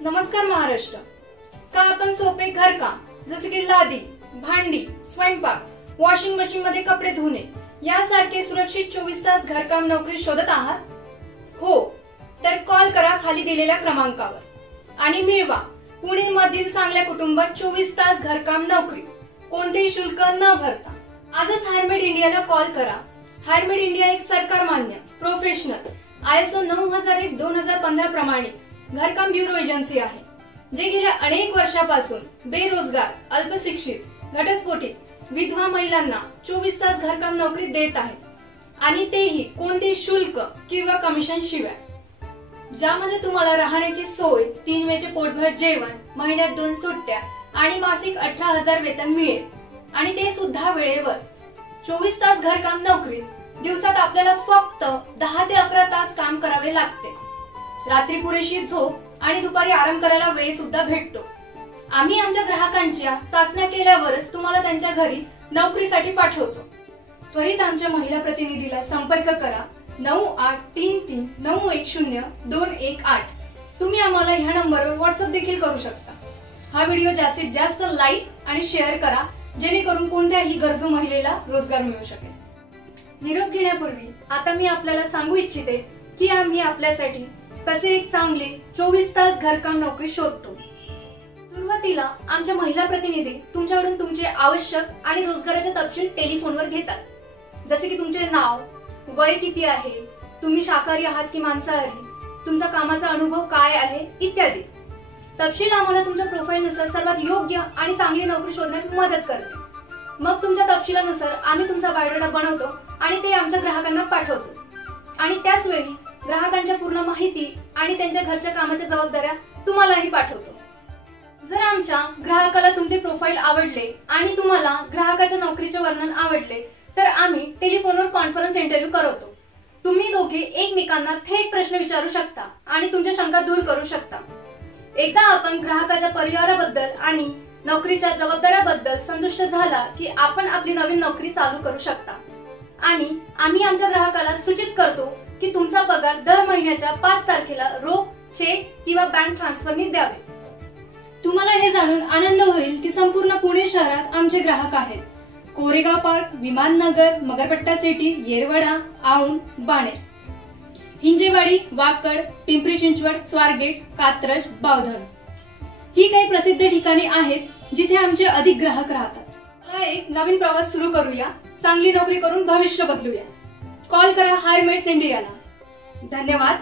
नमस्कार महाराष्ट्र। का आपण सोपे घरकाम जसे की लादी, भांडी, स्वयंपाक, वॉशिंग मशीन मध्ये कपडे धुणे यासारखे सुरक्षित 24 तास घरकाम नोकरी शोधत आहात? हो, तर कॉल करा खाली दिलेल्या क्रमांकावर आणि मिळवा पुणे मधील चांगल्या कुटुंबात 24 तास घरकाम नोकरी कोणतेही शुल्क न भरता। आजच हायरमेड इंडियाला कॉल करा। हायरमेड इंडिया एक सरकार मान्य, प्रोफेशनल, ISO 9001-2015 प्रमाणित घरकाम ब्युरो एजन्सी आहे, जे गेल्या अनेक वर्षापासून बेरोजगार, अल्पशिक्षित, घटस्फोटित, विधवा महिलांना 24 तास घरकाम नोकरी देत आहे आणि तेही कोणतेही शुल्क किंवा कमिशन शिवाय, ज्यामध्ये तुम्हाला राहण्याची सोय, 3 वेळचे पोटभर जेवण, महिन्यात 2 सुट्ट्या आणि मासिक 18,000 वेतन मिळेल आणि ते सुद्धा वेळेवर। 24 तास घरकाम नोकरी दिवसात आपल्याला फक्त 10 ते 11 तास काम करावे लागते। रात्री पुरेशी झोप आणि दुपारी आराम करायला वेळ सुद्धा भेटतो। आम्ही आमच्या ग्राहकांच्या चाचण्या केल्यावरच तुम्हाला त्यांच्या घरी नोकरीसाठी पाठवतो। त्वरित आमच्या महिला प्रतिनिधीला संपर्क करा 9833910218। तुम्ही आम्हाला ह्या नंबरवर व्हॉट्सअप देखील करू शकता। हा व्हिडिओ जास्तीत जास्त लाईक आणि शेअर करा, जेणेकरून कोणत्याही गरजू महिलेला रोजगार मिळू शकेल। निरोप घेण्यापूर्वी आता मी आपल्याला सांगू इच्छिते की आम्ही आपल्यासाठी कसे एक चांगले 24 तास घरकाम नोकरी शोधतो। सुरुवातीला आमच्या महिला प्रतिनिधी तुमच्याकडून तुमचे आवश्यक आणि रोजगाराचे तपशील टेलिफोनवर घेतात, जसे की तुमचे नाव, वय किती आहे, तुम्ही शाकाहारी आहात की मांसाहारी, तुमचा कामाचा अनुभव काय आहे इत्यादी तपशील आम्हाला तुमच्या प्रोफाईलनुसार सर्वात योग्य आणि चांगली नोकरी शोधण्यात मदत करते। मग तुमच्या तपशिलानुसार आम्ही तुमचा बायोडाटा बनवतो आणि ते आमच्या ग्राहकांना पाठवतो आणि त्याच वेळी ग्राहकांच्या पूर्ण माहिती आणि त्यांच्या घरच्या कामाच्या जबाबदाऱ्या तुम्हालाही पाठवतो। जर आमच्या ग्राहकाला तुमचे प्रोफाईल आवडले आणि तुम्हाला ग्राहकाच्या नोकरीचे वर्णन आवडले तर आम्ही टेलिफोनवर कॉन्फरन्स इंटरव्ह्यू करवतो। तुम्ही दोघे एकमेकांना थेट प्रश्न विचारू शकता आणि तुमच्या शंका दूर करू शकता। एकदा आपण ग्राहकाच्या परिवाराबद्दल आणि नोकरीच्या जबाबदाऱ्याबद्दल संतुष्ट झाला की आपण आपली नवीन नोकरी चालू करू शकता आणि आम्ही आमच्या ग्राहकाला सूचित करतो की तुमचा पगार दर महिन्याच्या 5 तारखेला रोख, चेक किंवा बँक ट्रान्सफरने द्यावे। तुम्हाला हे जाणून आनंद होईल की संपूर्ण पुणे शहरात आमचे ग्राहक आहेत। कोरेगाव पार्क, विमाननगर, मगरपट्टा सिटी, येरवडा, औंध, बाणेर, हिंजेवाडी, वाकड, पिंपरी चिंचवड, स्वारगेट, कात्रज, बावधन ही काही प्रसिद्ध ठिकाणे आहेत जिथे आमचे अधिक ग्राहक राहतात। चला एक नवीन प्रवास सुरू करूया, चांगली नोकरी करून भविष्य बदलूया। कॉल करा हायरमेड्स इंडियाला। धन्यवाद।